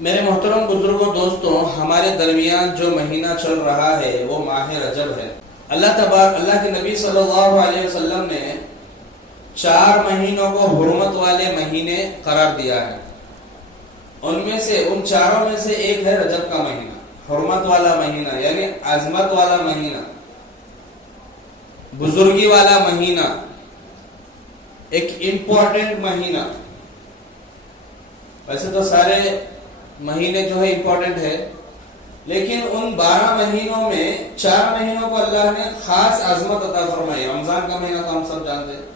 میرے محترم بزرگوں دوستوں، ہمارے درمیان جو مہینہ چل رہا ہے وہ ماہ رجب ہے۔ اللہ کے نبی صلی اللہ علیہ وسلم نے 4 مہینوں کو حرمت والے مہینے قرار دیا ہے۔ ان چاروں میں سے ایک ہے رجب کا مہینہ، حرمت والا مہینہ، یعنی عظمت والا مہینہ، بزرگی والا مہینہ، ایک امپورٹنٹ مہینہ۔ ویسے تو سارے مہینے جو ہے امپورٹنٹ ہے، لیکن ان 12 مہینوں میں 4 مہینوں کو اللہ نے خاص عظمت عطا فرمائی۔ رمضان کا مہینہ تو ہم سب جانتے ہیں،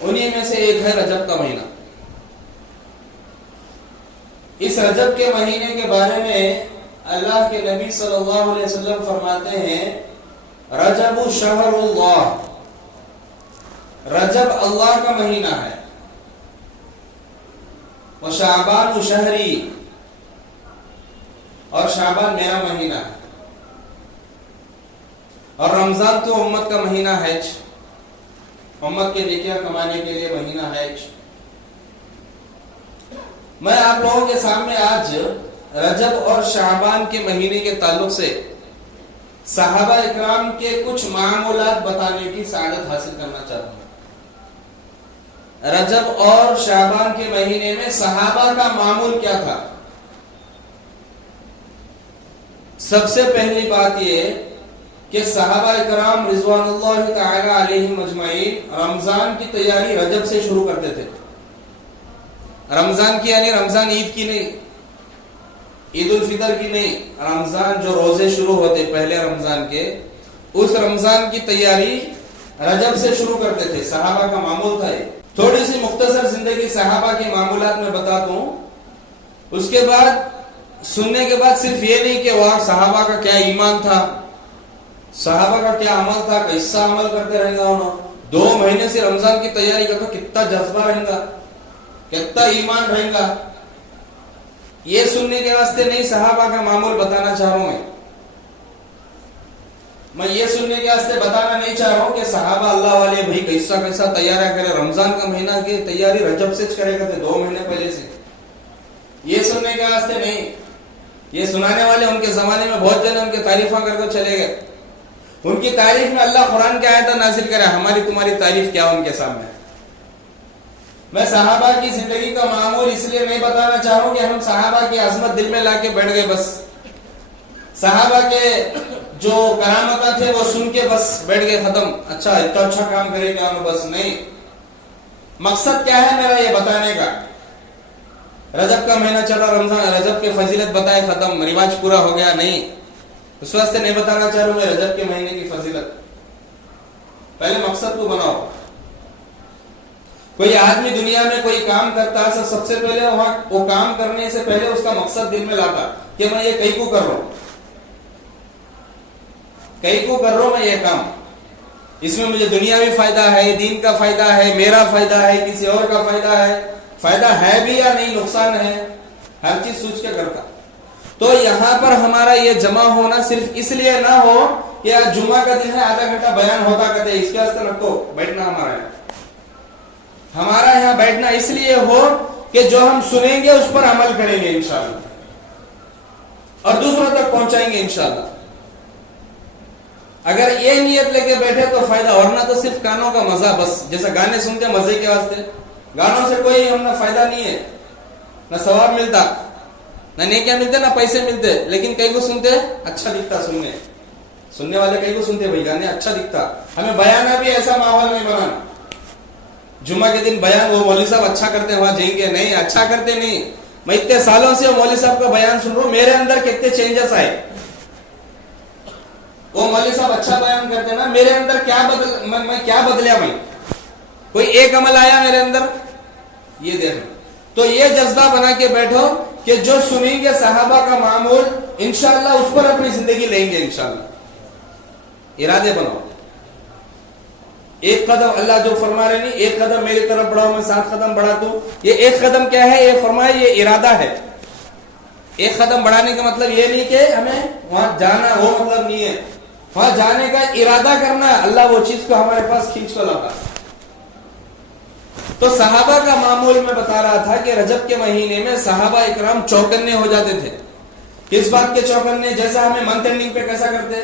انہی میں سے ایک ہے رجب کا مہینہ۔ اس رجب کے مہینے کے بارے میں اللہ کے نبی صلی اللہ علیہ وسلم فرماتے ہیں، رجب شہر اللہ، رجب اللہ کا مہینہ ہے، وشعبان شہری، اور شعبان میرا مہینہ ہے، اور رمضان تو امت کا مہینہ ہے، امت کے نیکیاں کمانے کے لیے مہینہ ہے۔ میں آپ لوگوں کے سامنے آج رجب اور شعبان کے مہینے کے تعلق سے صحابہ اکرام کے کچھ معمولات بتانے کی سعادت حاصل کرنا چاہتا ہوں۔ رجب اور شعبان کے مہینے میں صحابہ کا معمول کیا تھا؟ سب سے پہلی بات یہ کہ صحابہ اکرام رضوان اللہ تعالی علیہم اجمعین رمضان کی تیاری رجب سے شروع کرتے تھے۔ رمضان کی یعنی رمضان عید کی نہیں، عید الفطر کی نہیں، رمضان جو روزے شروع ہوتے پہلے رمضان کے، اس رمضان کی تیاری رجب سے شروع کرتے تھے۔ صحابہ کا معمول تھا یہ۔ تھوڑی سی مختصر زندگی صحابہ کے معمولات میں بتاتا ہوں، اس کے بعد سننے کے بعد صرف یہ نہیں کہ وہاں صحابہ کا کیا ایمان تھا، صحابہ کا کیا عمل تھا، کیسا عمل کرتے رہیں گا انہوں، 2 مہینے سے رمضان کی تیاری کرتا، کتنا جذبہ رہیں گا، کتنا ایمان رہیں گا، یہ سننے کے واسطے نہیں صحابہ کا معمول بتانا چاہ رہا ہوں۔ میں یہ سننے کے واسطے بتانا نہیں چاہ رہا ہوں کہ صحابہ اللہ والے بھائی کیسا تیاریاں کرے، رمضان کا مہینہ کی تیاری رجب سے کرے کرتے 2 مہینے پہلے سے، یہ سننے کے واسطے نہیں۔ یہ سنانے والے ان کے زمانے میں بہت جنے ان کے تعریفاں کر کے چلے گئے، ان کی تعریف میں اللہ قرآن کی آیت نازل کرے، ہماری تمہاری تعریف کیا ان کے سامنے۔ میں صحابہ کی زندگی کا معمول اس لیے نہیں بتانا چاہ رہا ہوں کہ ہم صحابہ کی عظمت دل میں لا کے بیٹھ گئے، بس صحابہ کے جو کرامتیں تھے وہ سن کے بس بیٹھ گئے، ختم، اچھا اتنا اچھا کام کرے گا، بس نہیں۔ مقصد کیا ہے میرا یہ بتانے کا؟ رجب کا مہینہ چلا، رمضان رجب کے فضیلت بتائے، ختم، رواج پورا ہو گیا، نہیں، اس واسطے نہیں بتانا چاہ رہا ہوں میں رجب کے مہینے کی فضیلت۔ پہلے مقصد کو بناؤ۔ کوئی آدمی دنیا میں کوئی کام کرتا ہے، سب سے پہلے وہ کام کرنے سے پہلے اس کا مقصد دل میں لاتا کہ میں یہ کئی کو کر رہا ہوں، کئی کو کر رہا ہوں میں یہ کام، اس میں مجھے دنیاوی فائدہ ہے، دین کا فائدہ ہے، میرا فائدہ ہے، کسی اور کا فائدہ ہے، فائدہ ہے بھی یا نہیں، نقصان ہے، ہر چیز سوچ کے کرتا۔ تو یہاں پر ہمارا یہ جمع ہونا صرف اس لیے نہ ہو کہ آج جمعہ کا دن ہے، آدھا گھنٹہ بیان ہوتا کرتے، اس کے واسطے نہ تو بیٹھنا ہمارا یہاں بیٹھنا اس لیے ہو کہ جو ہم سنیں گے اس پر عمل کریں گے انشاءاللہ، اور دوسروں تک پہنچائیں گے انشاءاللہ۔ اگر یہ نیت لے کے بیٹھے تو فائدہ، ورنہ تو صرف کانوں کا مزہ، بس جیسا گانے سنتے مزے کے واسطے، گانوں سے کوئی ہمیں فائدہ نہیں ہے، نہ ثواب ملتا، نہ نیکیاں ملتے، نہ پیسے ملتے، لیکن کئی کو سنتے اچھا دکھتا، سننے والے کئی کو سنتے بھائی گانے اچھا دکھتا۔ ہمیں بیانہ بھی ایسا ماحول نہیں بنانا، جمعہ کے دن بیان وہ مولوی صاحب اچھا کرتے ہیں وہاں جائیں گے، نہیں، اچھا کرتے نہیں۔ میں اتنے سالوں سے وہ مولوی صاحب کا بیان سن رہا ہوں، میرے اندر کتنے چینجز آئے۔ وہ مولوی صاحب اچھا بیان کرتے نا، میرے اندر میں کیا بدلیا، میں کوئی ایک عمل آیا میرے اندر، یہ دیکھنا۔ تو یہ جذبہ بنا کے بیٹھو کہ جو سنیں گے صحابہ کا معمول، انشاءاللہ اس پر اپنی زندگی لیں گے انشاءاللہ۔ ارادے بناؤ، ایک قدم، اللہ جو فرما رہے نہیں، ایک قدم میری طرف بڑھاؤ میں 7 قدم بڑھاتا ہوں، یہ ایک قدم کیا ہے؟ یہ فرمائے یہ ارادہ ہے۔ ایک قدم بڑھانے کا مطلب یہ نہیں کہ ہمیں وہاں جانا، وہ مطلب نہیں ہے، وہاں جانے کا ارادہ کرنا، اللہ وہ چیز کو ہمارے پاس کھینچ کر لاتا۔ تو صحابہ کا معمول میں بتا رہا تھا کہ رجب کے مہینے میں صحابہ اکرام چوکنے ہو جاتے تھے. کس بات کے چوکنے؟ جیسا ہمیں منتھ اینڈنگ پہ کیسا کرتے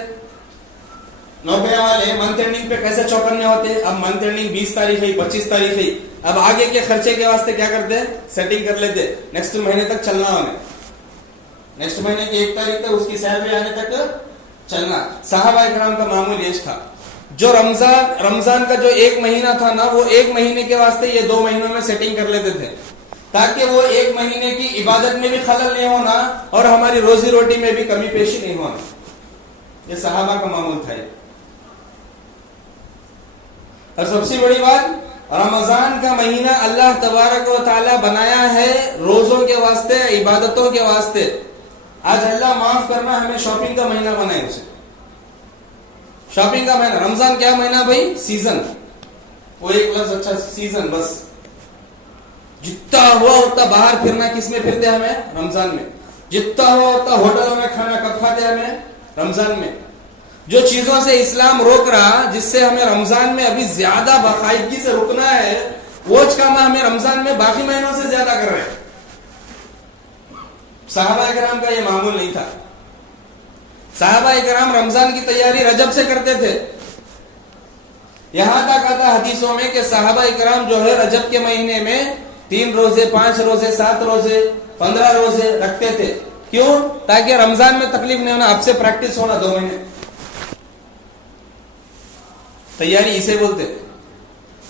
نوکریاں والے منتھ اینڈنگ پہ کیسے چوکنے ہوتے. اب منتھ اینڈنگ 20 تاریخ ہے 25 تاریخ ہے, اب آگے کے خرچے کے واسطے کیا کرتے, سیٹنگ کر لیتے, نیکسٹ مہینے تک چلنا ہمیں, نیکسٹ مہینے کی 1 تاریخ تک اس کی سیلری آنے تک چلنا. صحابہ اکرام کا معمول یہ تھا. جو رمضان کا جو 1 مہینہ تھا نا, وہ 1 مہینے کے واسطے یہ 2 مہینوں میں سیٹنگ کر لیتے تھے, تاکہ وہ 1 مہینے کی عبادت میں بھی خلل نہیں ہونا اور ہماری روزی روٹی میں بھی کمی پیشی نہیں ہونا. یہ صحابہ کا معمول تھا. اور سب سے بڑی بات, رمضان کا مہینہ اللہ تبارک و تعالی بنایا ہے روزوں کے واسطے, عبادتوں کے واسطے. آج اللہ معاف کرنا ہمیں شاپنگ کا مہینہ بنائے اسے, شاپنگ کا مہینہ. رمضان کیا مہینہ بھائی؟ سیزن. وہ ایک لفظ اچھا, سیزن. بس جتنا ہوا اتنا باہر پھرنا کس میں پھرتے ہمیں؟ رمضان میں. جتنا ہوا اتنا ہوٹلوں میں کھانا کب کھاتے ہمیں؟ رمضان میں. جو چیزوں سے اسلام روک رہا, جس سے ہمیں رمضان میں ابھی زیادہ باقاعدگی سے رکنا ہے, وہ کام ہمیں رمضان میں باقی مہینوں سے زیادہ کر رہے ہیں. صحابہ کرام کا یہ معمول نہیں تھا. صحابہ کرام رمضان کی تیاری رجب سے کرتے تھے. یہاں تک آتا حدیثوں میں کہ صحابہ کرام جو ہے رجب کے مہینے میں 3 روزے 5 روزے 7 روزے 15 روزے رکھتے تھے. کیوں؟ تاکہ رمضان میں تکلیف نہیں ہونا, اب سے پریکٹس ہونا 2 مہینے. تیاری اسے بولتے تھے.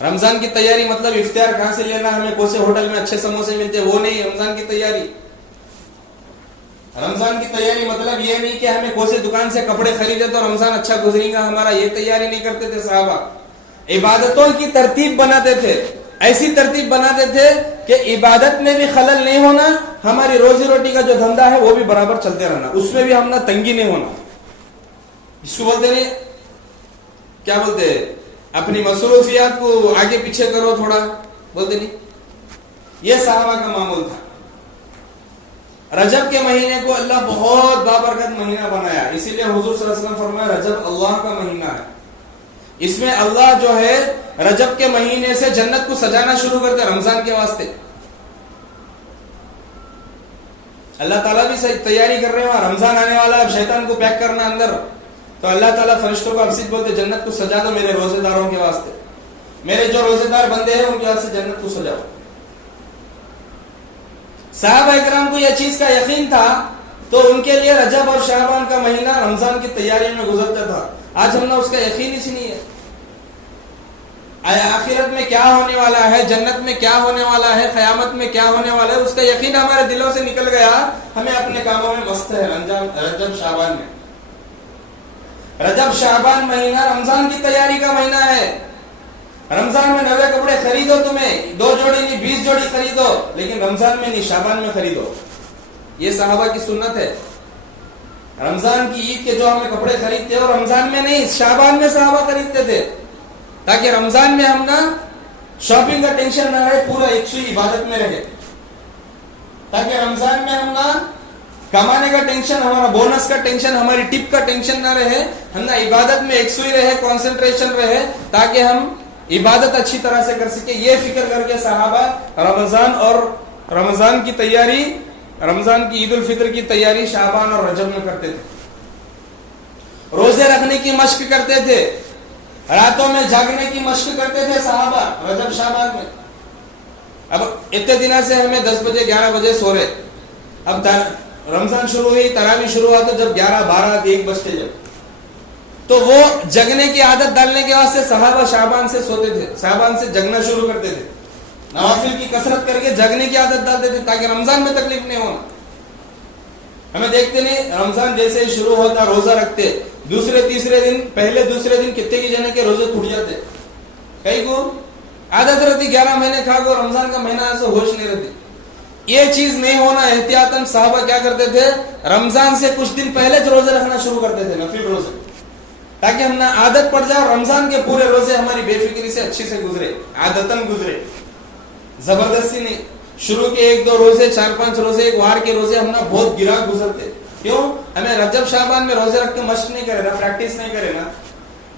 رمضان کی تیاری مطلب افطار کہاں سے لینا, ہمیں کون سے ہوٹل میں اچھے سموسے ملتے, وہ نہیں رمضان کی تیاری. رمضان کی تیاری مطلب یہ نہیں کہ ہمیں کون سے دکان سے کپڑے خریدے تو رمضان اچھا گزرے گا ہمارا, یہ تیاری نہیں کرتے تھے صحابہ. عبادتوں کی ترتیب بناتے تھے, ایسی ترتیب بناتے تھے کہ عبادت میں بھی خلل نہیں ہونا, ہماری روزی روٹی کا جو دھندا ہے وہ بھی برابر چلتے رہنا, اس میں بھی ہم نہ تنگی نہیں ہونا. اس کو بولتے نہیں, کیا بولتے, اپنی مصروفیات کو آگے پیچھے کرو تھوڑا, بولتے نہیں. یہ صحابہ کا معمول تھا. رجب کے مہینے کو اللہ بہت بابرکت مہینہ بنایا, اسی لیے حضور صلی اللہ علیہ وسلم فرمایا رجب اللہ کا مہینہ ہے. اس میں اللہ جو ہے رجب کے مہینے سے جنت کو سجانا شروع کرتے رمضان کے واسطے. اللہ تعالیٰ بھی تیاری کر رہے ہیں, رمضان آنے والا, اب شیطان کو پیک کرنا اندر, تو اللہ تعالیٰ فرشتوں کو افسد بولتے جنت کو سجا دو میرے روزے داروں کے واسطے, میرے جو روزے دار بندے ہیں ان کے واسطے جنت کو سجاؤ. صحابہ اکرام کو یہ چیز کا یقین تھا, تو ان کے لیے رجب اور شعبان کا مہینہ رمضان کی تیاری میں گزرتا تھا. آج ہم نے اس کا یقین ہی نہیں ہے. آخرت میں کیا ہونے والا ہے, جنت میں کیا ہونے والا ہے, قیامت میں کیا ہونے والا ہے, اس کا یقین ہمارے دلوں سے نکل گیا. ہمیں اپنے کاموں میں مست ہے. رجب شعبان میں, رجب شعبان مہینہ رمضان کی تیاری کا مہینہ ہے. رمضان میں 90 کپڑے خریدو, تمہیں 2 جوڑی نہیں 20 جوڑی خریدو, لیکن رمضان میں نہیں, شعبان میں خریدو. یہ صحابہ کی سنت ہے. رمضان کی عید کے جو ہمیں کپڑے خریدتے ہیں, اور رمضان میں نہیں شعبان میں صحابہ خریدتے تھے, تاکہ رمضان میں ہم نا شاپنگ کا ٹینشن نہ رہے, پورا 100 عبادت میں رہے. تاکہ رمضان میں ہم نا کمانے کا ٹینشن, ہمارا بونس کا ٹینشن, ہماری ٹپ کا ٹینشن نہ رہے, ہم نا عبادت میں 100 رہے, کنسنٹریشن رہے, تاکہ ہم عبادت اچھی طرح سے کر سکے. یہ فکر کر کے صحابہ رمضان اور رمضان کی تیاری, رمضان کی عید الفطر کی تیاری شعبان اور رجب میں کرتے تھے. روزے رکھنے کی مشق کرتے تھے, راتوں میں جاگنے کی مشق کرتے تھے صحابہ رجب شعبان میں. اب اتنے دنوں سے ہمیں 10 بجے 11 بجے سو رہے, اب رمضان شروع ہوئی, تراویح شروع ہوا تو جب 11 12 1 بجتے, جب تو وہ جگنے کی عادت ڈالنے کے واسطے صحابہ شعبان سے سوتے تھے, شعبان سے جگنا شروع کرتے تھے, نوافل کی کثرت کر کے جگنے کی عادت ڈالتے تھے, تاکہ رمضان میں تکلیف نہیں ہونا. ہمیں دیکھتے نہیں, رمضان جیسے ہی شروع ہوتا روزہ رکھتے, دوسرے تیسرے دن, پہلے دوسرے دن کتنے کی جنے کے روزے ٹوٹ جاتے. کئی کو عادت رہتی 11 مہینے کھا کو, رمضان کا مہینہ ایسے ہوش نہیں رہتی. یہ چیز نہیں ہونا, احتیاطاً صحابہ کیا کرتے تھے, رمضان سے کچھ دن پہلے روزے رکھنا شروع کرتے تھے, نفل روزے, تاکہ ہم نا عادت پڑ جائے, اور رمضان کے پورے روزے ہماری بے فکری سے اچھی سے گزرے, عادتاً گزرے, زبردستی نہیں. شروع کے 1 2 روزے 4 5 روزے ایک وار کے روزے ہم نا بہت گرا گزرتے. کیوں؟ ہمیں رجب شعبان میں روزے رکھ کے مشق نہیں کرے نا, پریکٹس نہیں کرے نا.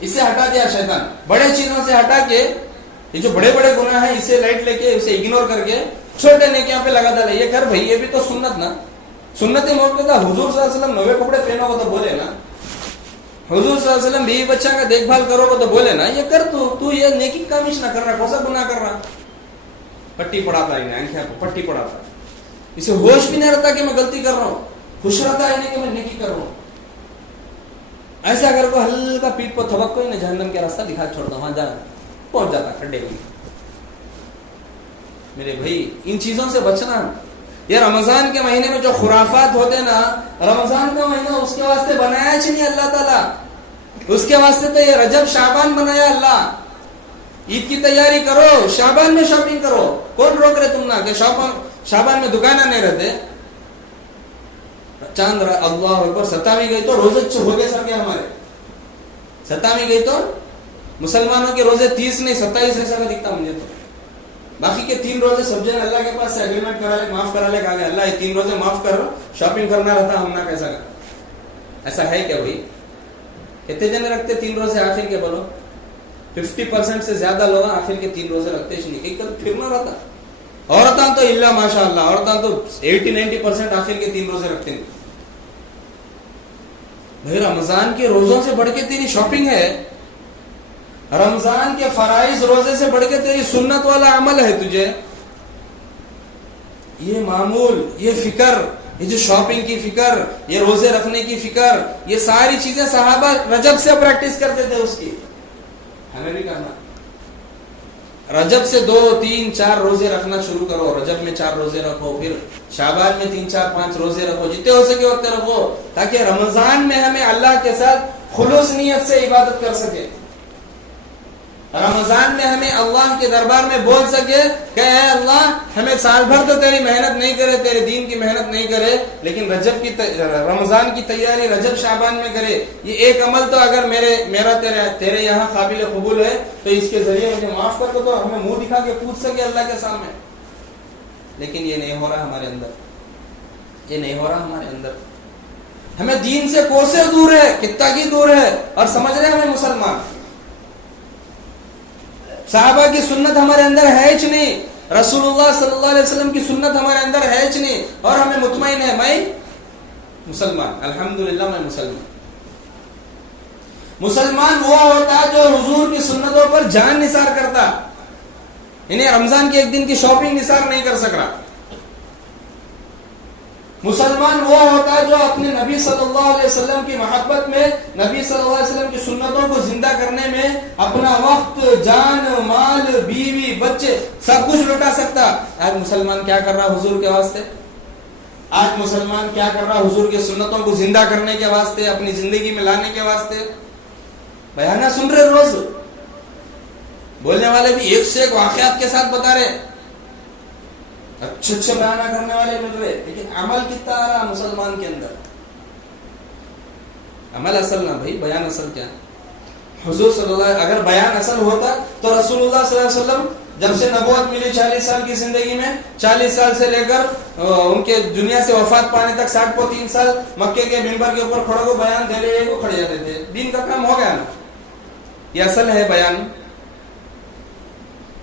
اسے ہٹا دیا شیطان. بڑے چیزوں سے ہٹا کے یہ جو بڑے بڑے گناہ ہیں اسے لائٹ لے کے اسے اگنور کر کے چھوٹے نیکیاں پہ لگا ڈالے. یہ کر بھائی, یہ بھی تو سنت نا, سنت موقع تھا. حضور صلی اللہ علیہ وسلم نوے کپڑے پہنو گے تو بولے نا, حضور صلی اللہ علیہ وسلم بیوی بچہ کا دیکھ بھال کرو گے تو بولے نا یہ کر, تو یہ نیکی کا کامش نہ کر رہا, کون سا گناہ کر رہا. پٹی پڑاتا انہیں, آنکھیں کو پٹی پڑاتا, اسے ہوش بھی نہیں رہتا کہ میں غلطی کر رہا ہوں, خوش رہتا ہے نہیں کہ میں نیکی کر رہا ہوں. ایسا اگر کو ہلکا پیٹ پر تھبک کو انہیں جہنم کے راستہ دکھا چھوڑتا, وہاں جا پہنچ جاتا کھڈے میں. میرے بھائی ان چیزوں سے بچنا. یہ رمضان کے مہینے میں جو خرافات ہوتے نا, رمضان کا مہینہ اس کے واسطے بنایا نہیں اللہ تعالیٰ, اس کے واسطے تو یہ رجب شعبان بنایا اللہ. عید کی تیاری کرو, شعبان میں شاپنگ کرو, کون روک رہے تم نا کہ شعبان میں دکانیں نہیں رہتے. چاند اللہ اکبر 27 گئی تو روزے ہو گئے سر کے ہمارے. 27 گئی تو مسلمانوں کے روزے 30 نہیں 27 ایسا کا دکھتا مجھے تو. باقی کے 3 روزے سب جن اللہ کے پاس سے اگریمنٹ کرا لے, معاف کرا لے, کہا گیا اللہ یہ 3 روزے معاف کر, شاپنگ کرنا رہتا ہم نہ کیسا کر. ایسا ہے کیا بھائی؟ کتنے جنے رکھتے 3 روزے آخر کے؟ بولو 50% سے زیادہ لوگ آخر کے 3 روزے رکھتے نہیں, کہیں کل پھرنا رہتا. عورتاں تو اللہ ماشاء اللہ, عورتاں تو 80-90% آخر کے 3 روزے رکھتے ہیں. بھائی رمضان کے روزوں سے بڑھ کے تیری شاپنگ ہے, رمضان کے فرائض روزے سے بڑھ کے تیری سنت والا عمل ہے تجھے. یہ معمول, یہ فکر, یہ جو شاپنگ کی فکر, یہ روزے رکھنے کی فکر, یہ ساری چیزیں صحابہ رجب سے پریکٹس کرتے تھے, اس کی ہمیں بھی کرنا. رجب سے 2-3-4 روزے رکھنا شروع کرو. رجب میں 4 روزے رکھو, پھر شعبان میں 3-4-5 روزے رکھو, جتنے ہو سکے اتنے رکھو, تاکہ رمضان میں ہمیں اللہ کے ساتھ خلوص نیت سے عبادت کر سکے. رمضان میں ہمیں اللہ کے دربار میں بول سکے کہ اے اللہ, ہمیں سال بھر تو تیری محنت نہیں کرے, تیرے دین کی محنت نہیں کرے, لیکن رمضان کی تیاری رجب شعبان میں کرے. یہ ایک عمل تو اگر میرا تیرے یہاں قابل قبول ہے تو اس کے ذریعے مجھے معاف کر دو, تو ہمیں منہ دکھا کے پوچھ سکے اللہ کے سامنے. لیکن یہ نہیں ہو رہا ہمارے اندر, یہ نہیں ہو رہا ہمارے اندر. ہمیں دین سے کوسے دور ہے, کتنا کی دور ہے, اور سمجھ رہے ہمیں مسلمان. صحابہ کی سنت ہمارے اندر ہے ہی نہیں, رسول اللہ صلی اللہ علیہ وسلم کی سنت ہمارے اندر ہے ہی نہیں, اور ہمیں مطمئن ہے میں مسلمان, الحمدللہ میں مسلمان. مسلمان وہ ہوتا جو حضور کی سنتوں پر جان نثار کرتا. انہیں رمضان کے ایک دن کی شاپنگ نثار نہیں کر سک رہا. مسلمان وہ ہوتا ہے جو اپنے نبی صلی اللہ علیہ وسلم کی محبت میں, نبی صلی اللہ علیہ وسلم کی سنتوں کو زندہ کرنے میں اپنا وقت, جان, مال, بیوی, بچے سب کچھ لوٹا سکتا. آج مسلمان کیا کر رہا حضور کے واسطے؟ آج مسلمان کیا کر رہا حضور کی سنتوں کو زندہ کرنے کے واسطے, اپنی زندگی میں لانے کے واسطے؟ بیانہ سن رہے روز, بولنے والے بھی ایک سے ایک واقعات کے ساتھ بتا رہے, اچھے بیانہ کرنے والے مل رہے, لیکن عمل کتنا آ رہا مسلمان کے اندر؟ عمل اصل نہ بھائی, بیان اصل کیا؟ حضور صلی اللہ علیہ وسلم, اگر بیان اصل ہوتا تو رسول اللہ صلی اللہ علیہ وسلم جب سے نبوت ملی 40 سال کی زندگی میں, 40 سال سے لے کر ان کے دنیا سے وفات پانے تک 60-3 سال مکے کے منبر کے اوپر کھڑے کو بیان دے رہے کو کھڑے جاتے تھے. دین کا کام ہو گیا نا, یہ اصل ہے بیان.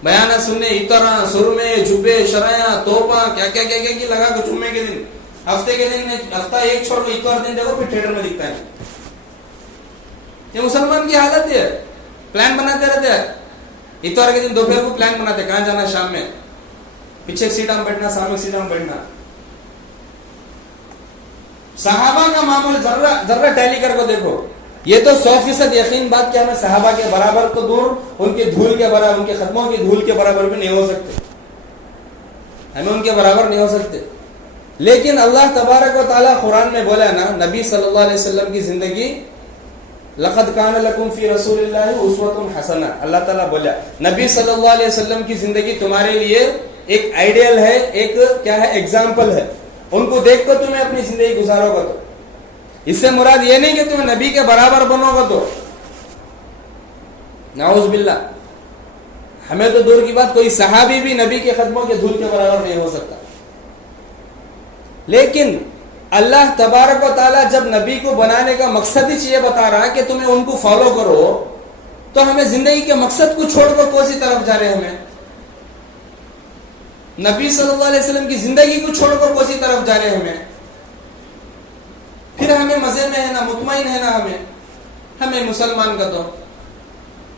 بیانہ سننے, اترا, سرمے, جبے, شرائیاں, توپا, کیا کیا کیا کیا لگا کے جمعے کے دن, ہفتے کے دن, ہفتہ ایک چھوڑ کے اتوار دن دیکھو پھر تھیٹر میں دکھتا ہے. یہ مسلمان کی حالت ہے. پلان بناتے رہتے ہیں, اتوار کے دن دوپہر کو پلان بناتے کہاں جانا, شام میں پیچھے سیٹ میں بیٹھنا, سامنے سیٹ میں بیٹھنا. صحابہ کا معمول ذرہ ٹیلی کر کو دیکھو. یہ تو 100% یقین بات کہ ہمیں صحابہ کے برابر تو دور, ان کے دھول کے برابر, ان کے ختموں کی دھول کے برابر بھی نہیں ہو سکتے, ہمیں ان کے برابر نہیں ہو سکتے. لیکن اللہ تبارک و تعالیٰ قرآن میں بولا نا, نبی صلی اللہ علیہ وسلم کی زندگی, لقد کان لکم فی رسول اللہ اسوۃ حسنہ, اللہ تعالیٰ بولا نبی صلی اللہ علیہ وسلم کی زندگی تمہارے لیے ایک آئیڈیل ہے, ایک کیا ہے, ایگزامپل ہے. ان کو دیکھ کر تمہیں اپنی زندگی گزارو گا. تو اس سے مراد یہ نہیں کہ تم نبی کے برابر بنو گے, تو نعوذ باللہ, ہمیں تو دور کی بات, کوئی صحابی بھی نبی کے قدموں کے دھول کے برابر نہیں ہو سکتا. لیکن اللہ تبارک و تعالیٰ جب نبی کو بنانے کا مقصد ہی یہ بتا رہا ہے کہ تمہیں ان کو فالو کرو, تو ہمیں زندگی کے مقصد کو چھوڑ کر کون سی طرف جا رہے ہمیں؟ نبی صلی اللہ علیہ وسلم کی زندگی کو چھوڑ کر کون سی طرف جا رہے ہمیں؟ پھر ہمیں مزے میں ہے نا، مطمئن ہے نا ہمیں مسلمان کا تو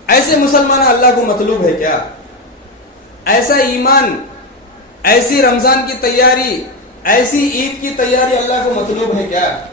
ایسے مسلمان اللہ کو مطلوب ہے کیا؟ ایسا ایمان، ایسی رمضان کی تیاری، ایسی عید کی تیاری اللہ کو مطلوب ہے کیا؟